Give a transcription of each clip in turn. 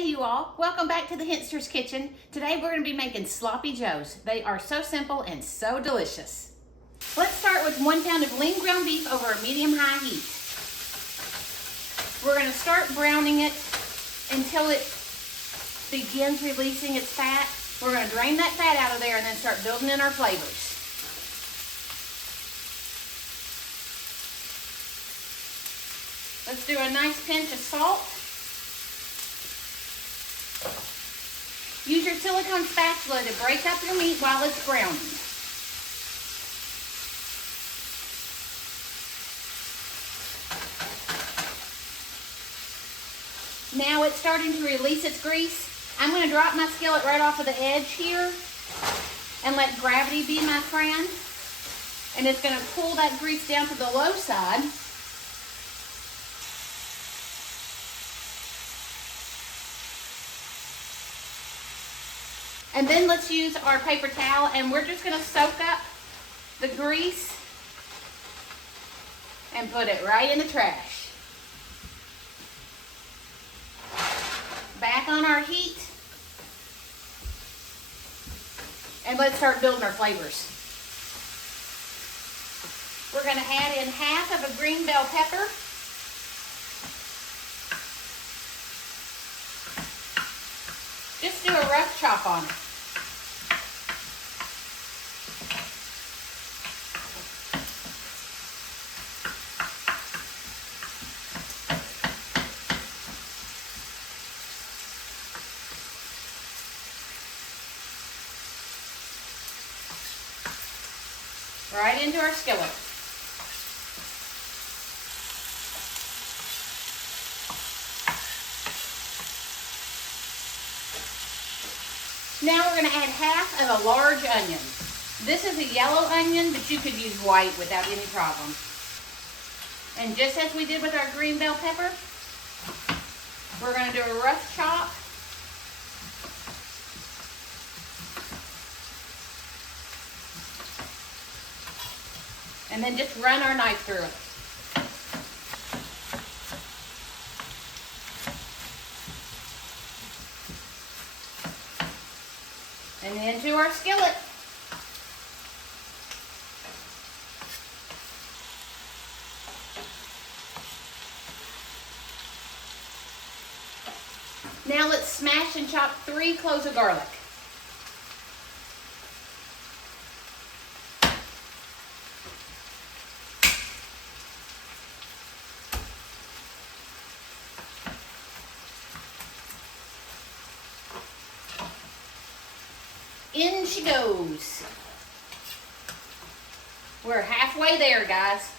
Hey you all, welcome back to the Hintster's Kitchen. Today we're going to be making sloppy joes. They are so simple and so delicious. Let's start with 1 pound of lean ground beef over a medium-high heat. We're going to start browning it until it begins releasing its fat. We're going to drain that fat out of there and then start building in our flavors. Let's do a nice pinch of salt. Use your silicone spatula to break up your meat while it's browning. Now it's starting to release its grease. I'm going to drop my skillet right off of the edge here and let gravity be my friend. And it's going to pull that grease down to the low side. And then let's use our paper towel and we're just going to soak up the grease and put it right in the trash. Back on our heat. And let's start building our flavors. We're going to add in half of a green bell pepper. Just do a rough chop on it. Right into our skillet. Now we're going to add half of a large onion. This is a yellow onion, but you could use white without any problem. And just as we did with our green bell pepper, we're going to do a rough chop. And then just run our knife through it. And into our skillet. Now let's smash and chop 3 cloves of garlic. In she goes. We're halfway there, guys.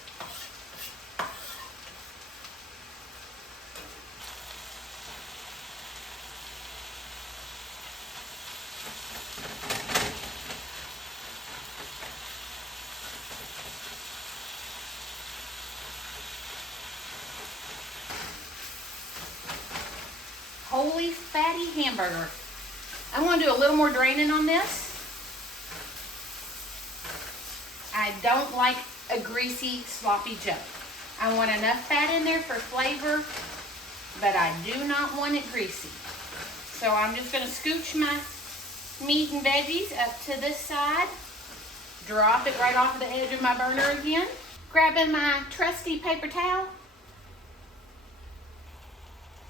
Holy fatty hamburger. I'm going to do a little more draining on this. I don't like a greasy, sloppy joe. I want enough fat in there for flavor, but I do not want it greasy. So I'm just going to scooch my meat and veggies up to this side. Drop it right off of the edge of my burner again. Grabbing my trusty paper towel.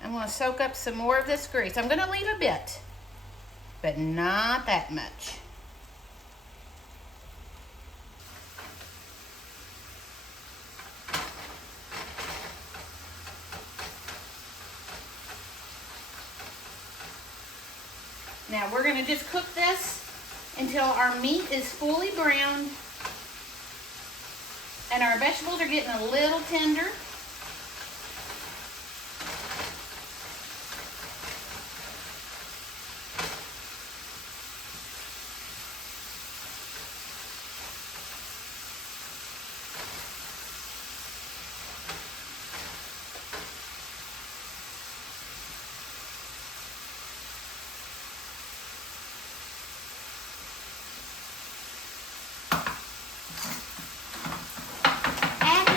I'm going to soak up some more of this grease. I'm going to leave a bit, but not that much. Now we're going to just cook this until our meat is fully browned and our vegetables are getting a little tender.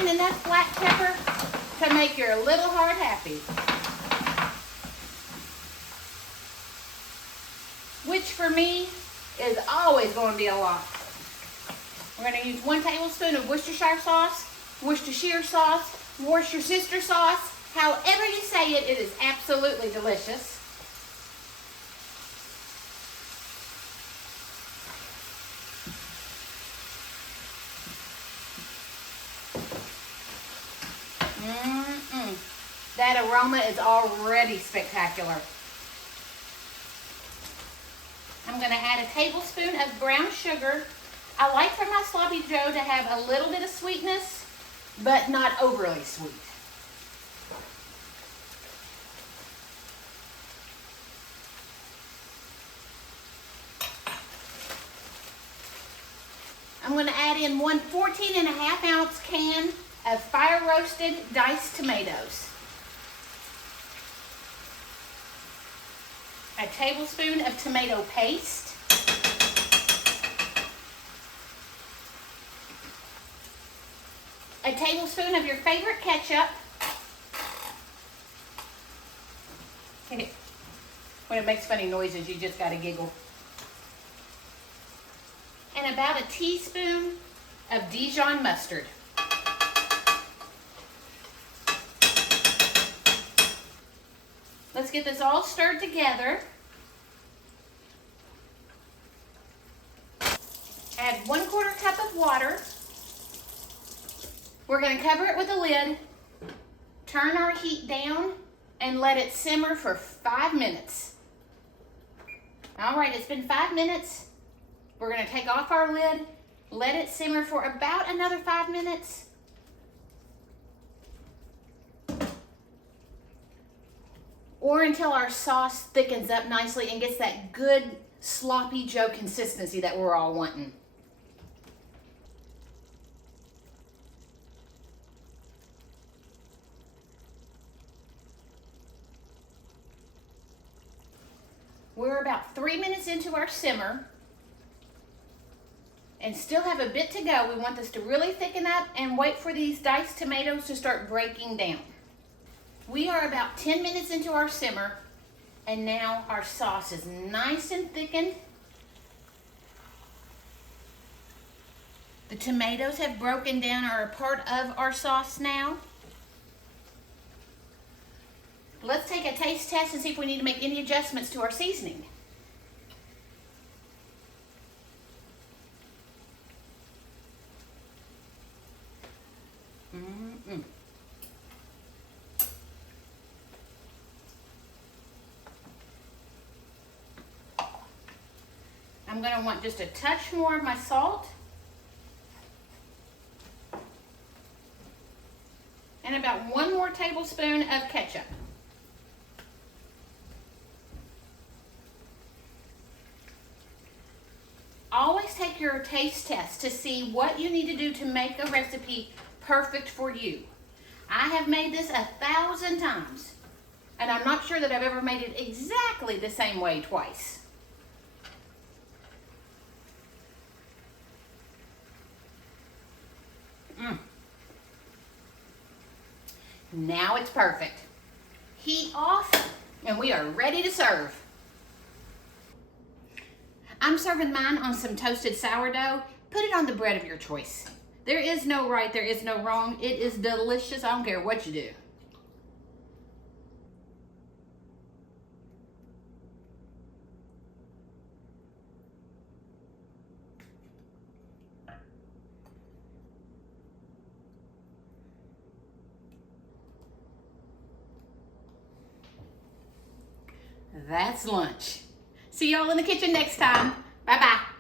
Enough black pepper to make your little heart happy. which for me is always going to be a lot. We're going to use 1 tablespoon of Worcestershire sauce, Worcestershire sauce, Worcestershire sauce. However you say it, it is absolutely delicious. That aroma is already spectacular. I'm going to add a tablespoon of brown sugar. I like for my sloppy joe to have a little bit of sweetness, but not overly sweet. I'm going to add in 1 14.5-ounce can of fire roasted diced tomatoes. A tablespoon of tomato paste. A tablespoon of your favorite ketchup. When it makes funny noises, you just gotta giggle. And about a teaspoon of Dijon mustard. Let's get this all stirred together. Add 1/4 cup of water. We're going to cover it with a lid, turn our heat down, and let it simmer for 5 minutes. All right, it's been 5 minutes. We're going to take off our lid, let it simmer for about another 5 minutes. Or until our sauce thickens up nicely and gets that good sloppy joe consistency that we're all wanting. We're about 3 minutes into our simmer and still have a bit to go. We want this to really thicken up and wait for these diced tomatoes to start breaking down. We are about 10 minutes into our simmer, and now our sauce is nice and thickened. The tomatoes have broken down, are a part of our sauce now. Let's take a taste test and see if we need to make any adjustments to our seasoning. I'm going to want just a touch more of my salt and about 1 more tablespoon of ketchup. Always take your taste test to see what you need to do to make a recipe perfect for you. I have made this 1,000 times, and I'm not sure that I've ever made it exactly the same way twice. Now it's perfect. Heat off, and we are ready to serve. I'm serving mine on some toasted sourdough. Put it on the bread of your choice. There is no right, there is no wrong. It is delicious. I don't care what you do. That's lunch. See y'all in the kitchen next time. Bye-bye.